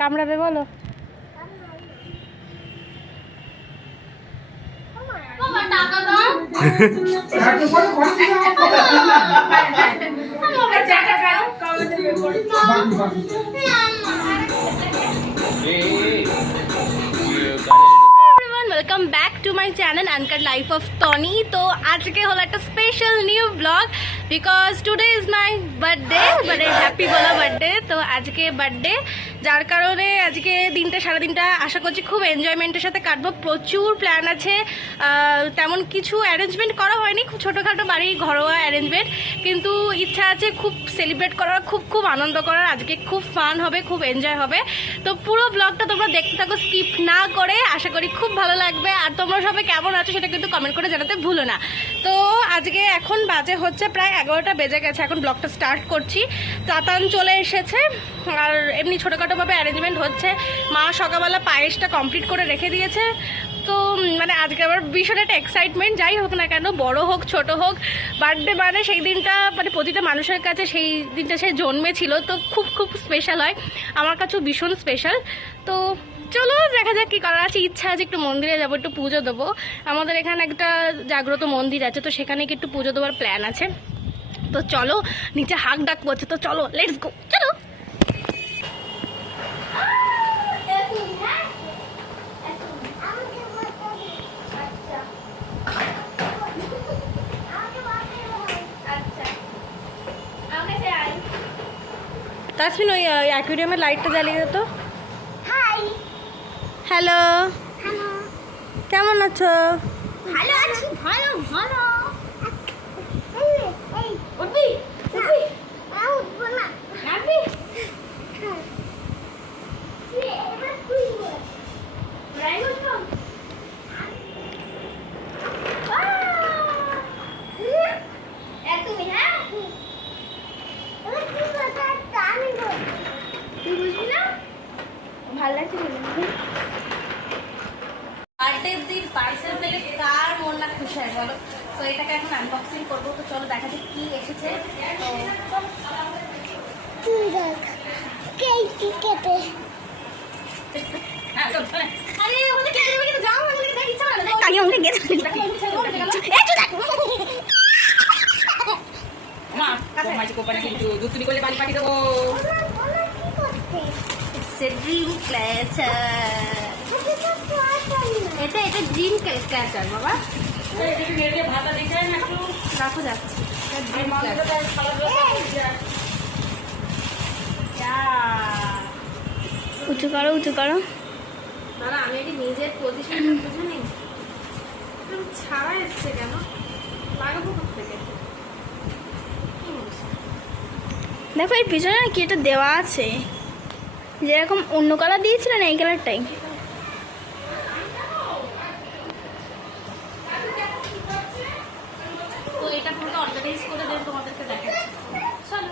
কামড়াবে বলো। Welcome back to my channel uncut life of Tony. তো আজকে হলো একটা special new blog because today is my birthday, মানে হ্যাপি বলা বার্থডে। তো আজকে বার্থডে, যার কারণে আজকে দিনটা সারাদিনটা আশা করছি খুব এনজয়মেন্টের সাথে কাটবো। প্রচুর প্ল্যান আছে, তেমন কিছু অ্যারেঞ্জমেন্ট করা হয়নি, খুব ছোটোখাটো বাড়ি ঘরোয়া অ্যারেঞ্জমেন্ট, কিন্তু ইচ্ছা আছে খুব সেলিব্রেট করার, খুব আনন্দ করার। আজকে খুব ফান হবে, খুব এনজয় হবে। তো পুরো ব্লগটা তোমরা দেখতে থাকো স্কিপ না করে, আশা করি খুব ভালো লাগবে। আর তোমরা সবাই কেমন আছো সেটা কিন্তু কমেন্ট করে জানাতে ভুলো না। তো আজকে এখন বাজে হচ্ছে প্রায় 11টা বেজে গেছে, এখন ব্লগটা স্টার্ট করছি। তাতান চলে এসেছে, আর এমনি ছোটোখাটোভাবে অ্যারেঞ্জমেন্ট হচ্ছে। মা সকালবেলা পায়েসটা কমপ্লিট করে রেখে দিয়েছে। তো মানে আজকে আবার ভীষণ একটা এক্সাইটমেন্ট। যাই হোক না কেন, বড় হোক ছোট হোক, বার্থডে মানে সেই দিনটা মানে প্রতিটা মানুষের কাছে সেই দিনটা সে জন্মেছিল, তো খুব খুব স্পেশাল হয়। আমার কাছেও ভীষণ স্পেশাল। তো চলো দেখা যাক কী করার আছে। ইচ্ছা আছে একটু মন্দিরে যাবো, একটু পুজো দেবো। আমাদের এখানে একটা জাগ্রত মন্দির আছে, তো সেখানে কি একটু পুজো দেওয়ার প্ল্যান আছে। তো চলো, নিচে হাঁক ডাক পড়ছে, তো চলো লেটস গো, চলো। তাসমিন ওই অ্যাকুয়ারিয়ামের লাইটটা জ্বালিয়ে দিত। হ্যালো, কেমন আছো? ভালো আছি, ভালো ভালো। বার্থডের দিন পার্সেল পেলে কার মন না খুশি হয় বলো। তো এটাকে এখন আনবক্সিং করবো, তো চলো দেখা যাক কি এসেছে। এটা ড্রিম ক্যাচার বাবা, রাখো যাচ্ছে। উঁচু করো, উঁচু করো দাদা। আমি এটি নিজের পজিশন বুঝে নিই, ছাড়া এসছে কেন, লাগাবো থেকে। দেখো এই পিছনে কি এটা দেওয়া আছে, যেরকম অন্য কালার দিয়েছিল না, এই কালারটাই। তো এটা পুরো অর্গানাইজ করে দেন, তোমাদেরকে দেখাচ্ছি। চলো।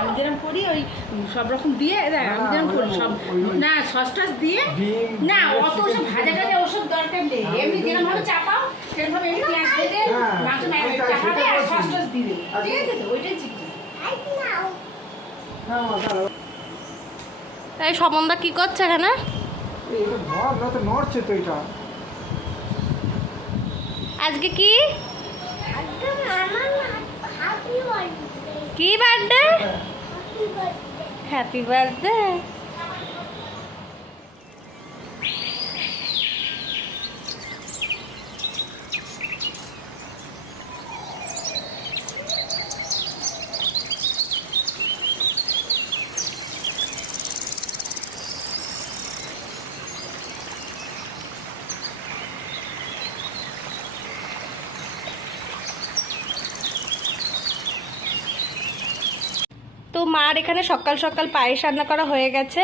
আমি যেরকম করি ওই সব রকম দিয়ে দেখ, আমি যেরকম করি সব না সস টস দিয়ে না, অত ওসব ভাজা টাজা ওসব দরকার নেই। এমনি যেরকম ভাবে চাপাও সেরকম ভাবে এমনি পেঁয়াজ দিয়ে দে, মাংস চাপাবে আর সস টস দিবে, ঠিক আছে? তো ওইটাই চিকেন। তাই সমন্দা কি করছে এখানে? নড়ছে তো এটা। আজকে কি কি বার্থডে? Happy birthday. তো মার এখানে সকাল সকাল পায়েস রান্না করা হয়ে গেছে,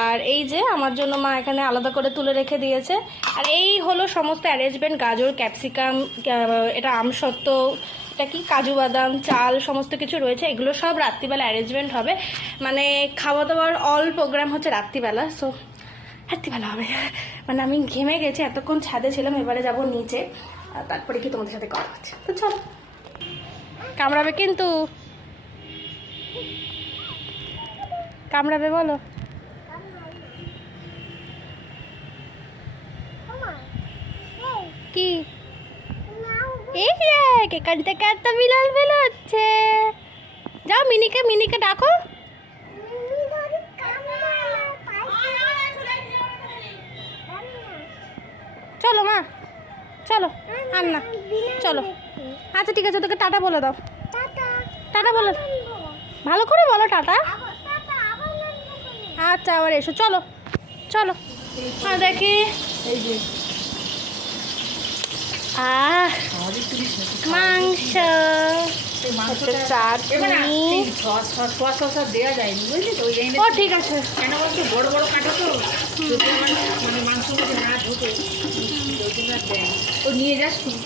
আর এই যে আমার জন্য মা এখানে আলাদা করে তুলে রেখে দিয়েছে। আর এই হলো সমস্ত অ্যারেঞ্জমেন্ট, গাজর, ক্যাপসিকাম, এটা আমসত্ত্ব, এটা কি কাজু বাদাম, চাল, সমস্ত কিছু রয়েছে। এগুলো সব রাত্রিবেলা অ্যারেঞ্জমেন্ট হবে, মানে খাওয়া দাওয়ার অল প্রোগ্রাম হচ্ছে রাত্রিবেলা। সো রাত্রিবেলা হবে, মানে আমি ঘেমে গেছি, এতক্ষণ ছাদে ছিলাম, এবারে যাব নিচে, তারপরে কি তোমাদের সাথে কথা হচ্ছে। তো চলো, কামড়াবে কিন্তু। কামড়াবে বলো? কি এই দেখ এখান থেকে একটা বিড়াল বেরোচ্ছে। যাও মিনিকে ডাকো। চলো মা, চলো আর না, চলো। আচ্ছা ঠিক আছে, তোকে টাটা বলে দাও। টাটা বলে ভালো করে বলো টাটা। আচ্ছা আবার এসো, চলো চলো। আর দেখি মাংস, চাটনি। দেওয়া যায়নি বুঝলি তো, ওই ও ঠিক আছে। কেন বলতো বড় বড় কাটো তো, যদি আমার মানে মাংস মধ্যে না ঢোকে ওই জন্য আর দেয় না। ও নিয়ে যাস তুই।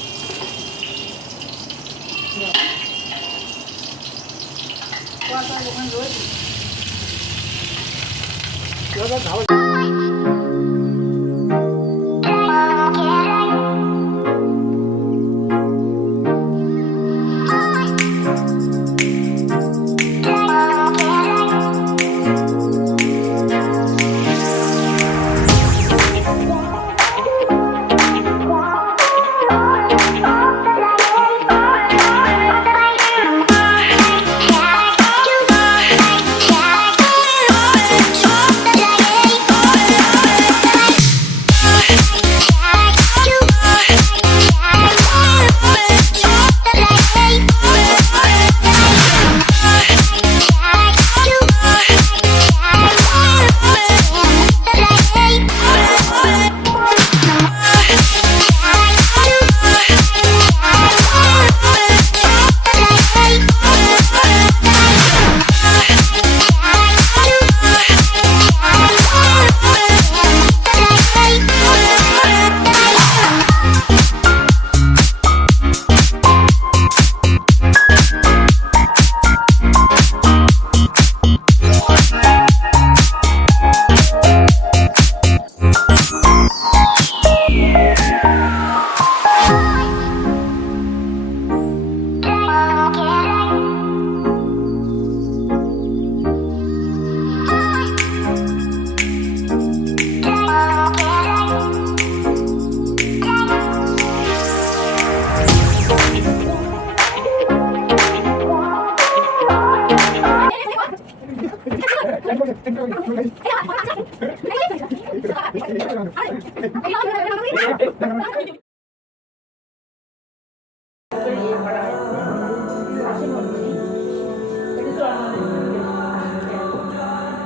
ওখানে রয়েছে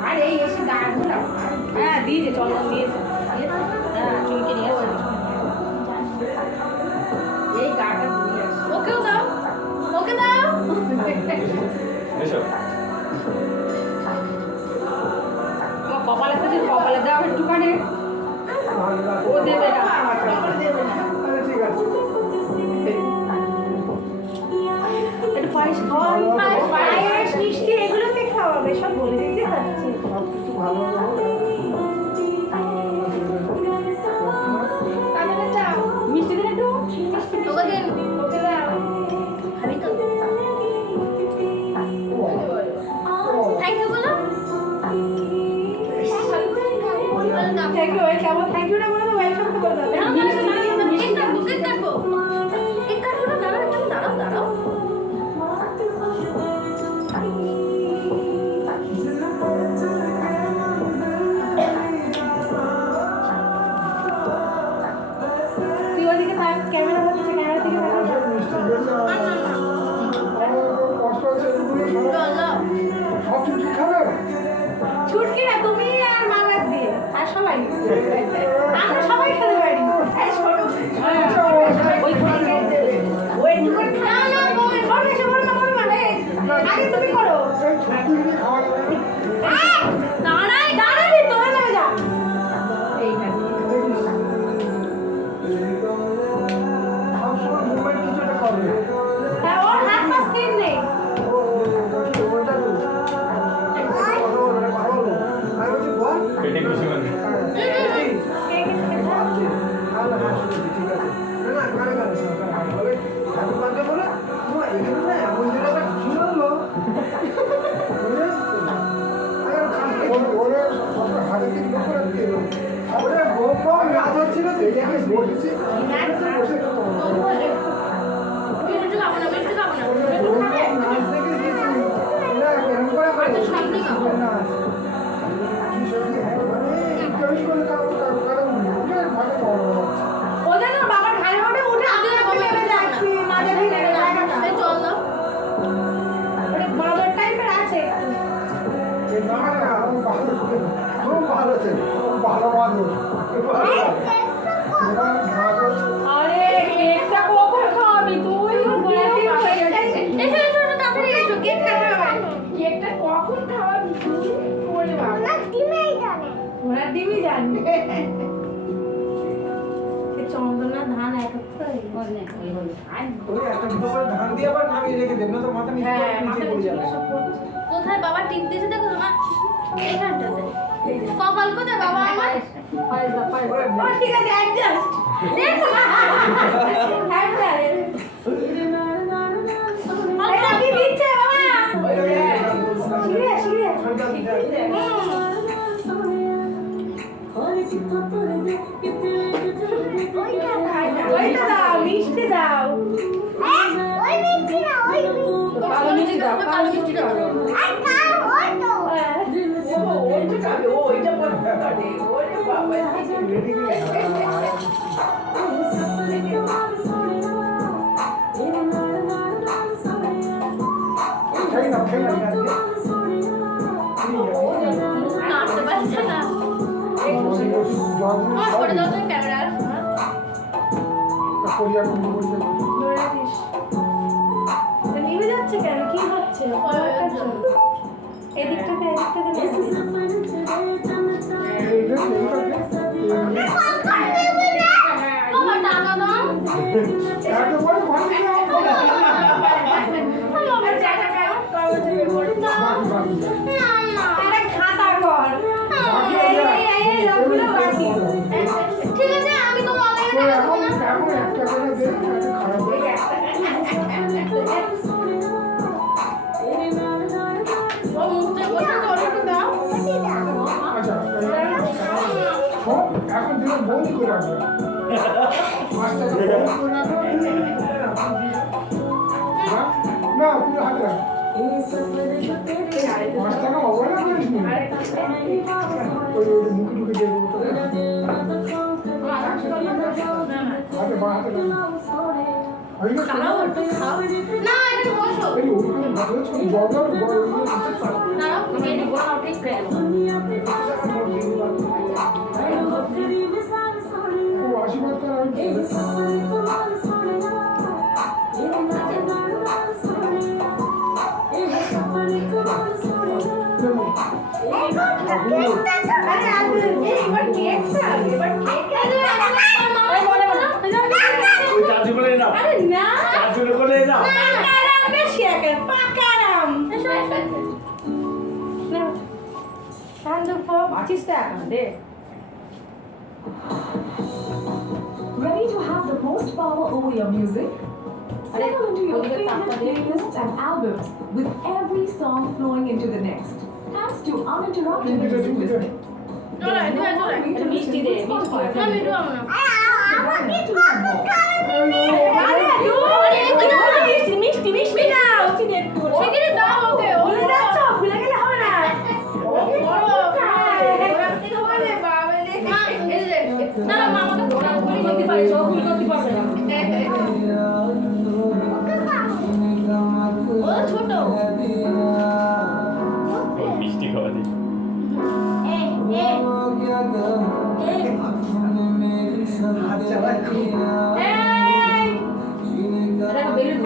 আর এই এসে দাঁড়ানো। হ্যাঁ দিয়েছে, চন্দন দিয়েছে। হ্যাঁ চুইকে নিয়ে আসছে। এই গাটা দিয়ে আসছে। ওকেও দাও, ওকে দাও। আমার কপালে তো কপালে দাও একটুখানি। ও দেবে না, কপালে দেবে না। একটু পায়েস খাওয়াবি? পায়েস মিষ্টি এগুলোকে খাওয়াবে, সব বলে দিতে পারছি। তাহলে দাও মিষ্টি দিলে একটু মিষ্টি ওকে দিন। ওকে দাও। খাবি তো? থ্যাংক ইউ বলো। Thank you, welcome. Thank you না বলে তো ওয়েলকাম তো করে দাও। কেক কাটবো, কেক কাটবো। কেক কাটবো না, দাঁড়াও একটু, দাঁড়াও দাঁড়াও। তুই ওদিকে থাক, ক্যামেরা হচ্ছে, ক্যামেরা থেকে ছুটকি না তুমি আর মামার দিয়ে আর সবাই, আমরা সবাই খেতে পারি। না না করবে, আগে তুমি করো। দাঁড়াই দাঁড়াবি, তোরা নেমে যা। এইখানে হ্যাঁ, ওর হাত পা স্থির নেই। পেটে খুশি মানে বসেছি বসে মিষ্টি খাবো না মিষ্টি খাবো না নাচ দেখেছি না কেন করে হয়তো সামনে খাবো। ওদের না বাবা ঢালে ওঠে উঠে আমি ওরকম নেমে যাচ্ছি মাঝে দিয়ে নেমে জায়গাটা চল না ওটা বাঁদর টাইপের আছে আরে কেকটা কখন খাওয়াবি তুই এসো এসো এসো তাড়াতাড়ি এসো কেক কাটা হবে কেকটা কখন খাওয়াবি তুই ওরে বাবা ওরা দিবি জানবে চন্দনা ধান একত্র কোথায় বাবা টিপ দিয়েছে দেখো তোমার এইখানটাতে কপাল কোথায় বাবা আমার ও ঠিক আছে অ্যাডজাস্ট দেখো আরে আমি দিচ্ছে বাবা শুয়ে শুয়ে ওইটা দাও মিষ্টি দাও কালো মিষ্টি দাও কালো মিষ্টি দাও ওইটা খাবে ওইটা বলতে পারে ওরে বাবা নাচতে পারছে না আমার করে দাও তুমি ক্যামেরা নিভে যাচ্ছে কেন কি হচ্ছে এদিক থেকে বাবা টাকা দাও খাতা কর ঠিক আছে আমি তো অনলাইনে টাকা দেবো না ও মুখটা বসে তো ওটা দাও এখন দিলে বন্ধ করে রাখবে না পুরো হাতে রাখ 5 টাকা হবে না করিস নি ওই মুখে ঢুকে দিয়ে দেবো হাতে বা হাতে হয়ে গেছে খাও একটু খাও না একটু বসো এই ওখানে ভালো ছোট বড় বড় দাঁড়াও খেয়ে নিবো ও আশীর্বাদ কর আমি এবার কেকটা এবার কেক আরে না পাকারাম বেশি একের পাকারাম না সান্দু ফোক চিস্তা এখন দে Ready to have the most power over your music? Settle into your favorite playlists and albums with every song flowing into the next. Thanks to uninterrupted music listening. চলো এদিকে চলো মিষ্টি দে মিষ্টি না মিঠু আমো না আরে মিষ্টি মিষ্টি মিষ্টি দাও সেখানে দাও ওকে ও ভুলে যাচ্ছ ভুলে গেলে হবে না না না মামাকে ভুল করতে পারিস ও ভুল করতে পারবে না ও ছোট মিষ্টি খাওয়া দিই হাত চালায় খুব এই এটা বেলুন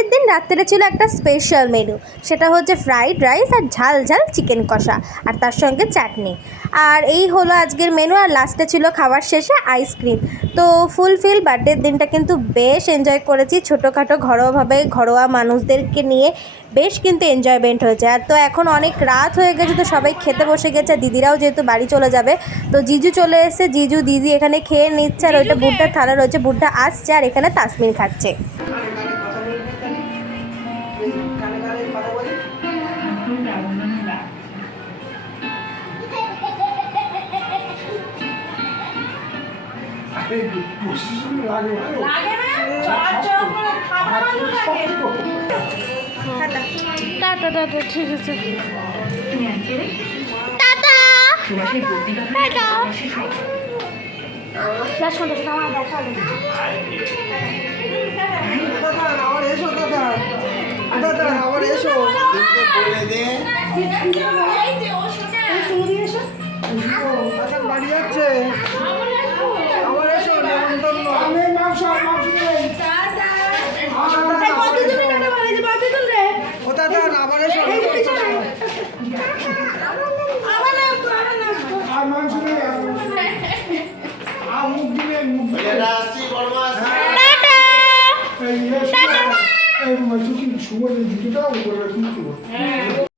বার্থডের দিন রাত্রে ছিল একটা স্পেশাল মেনু, সেটা হচ্ছে ফ্রাইড রাইস আর ঝাল ঝাল চিকেন কষা আর তার সঙ্গে চাটনি। আর এই হলো আজকের মেনু। আর লাস্টে ছিল খাবার শেষে আইসক্রিম। তো ফুলফিল বার্থডের দিনটা কিন্তু বেশ এনজয় করেছি, ছোটোখাটো ঘরোয়াভাবে ঘরোয়া মানুষদেরকে নিয়ে বেশ কিন্তু এনজয়মেন্ট হয়েছে। আর তো এখন অনেক রাত হয়ে গেছে, তো সবাই খেতে বসে গেছে, দিদিরাও যেহেতু বাড়ি চলে যাবে। তো জিজু চলে এসেছে, জিজু দিদি এখানে খেয়ে নিচ্ছে, আর ওইটা বুড্ডার থালা রয়েছে, বুড্ডা আসছে, আর এখানে তাসমিন খাচ্ছে। লাগে টাটা টাটা, ঠিক আছে, আবার এসো দাদা, দাদা আবার এসো। এখন বাড়ি যাচ্ছে, আবার এসো নেমন্তন্ন। আমি মাংস নেই। ও দাদা আবার এসো। আর মাংস নেই, আর মুখ দিলে মুখ দিলে এই সময় জুতোটাও করে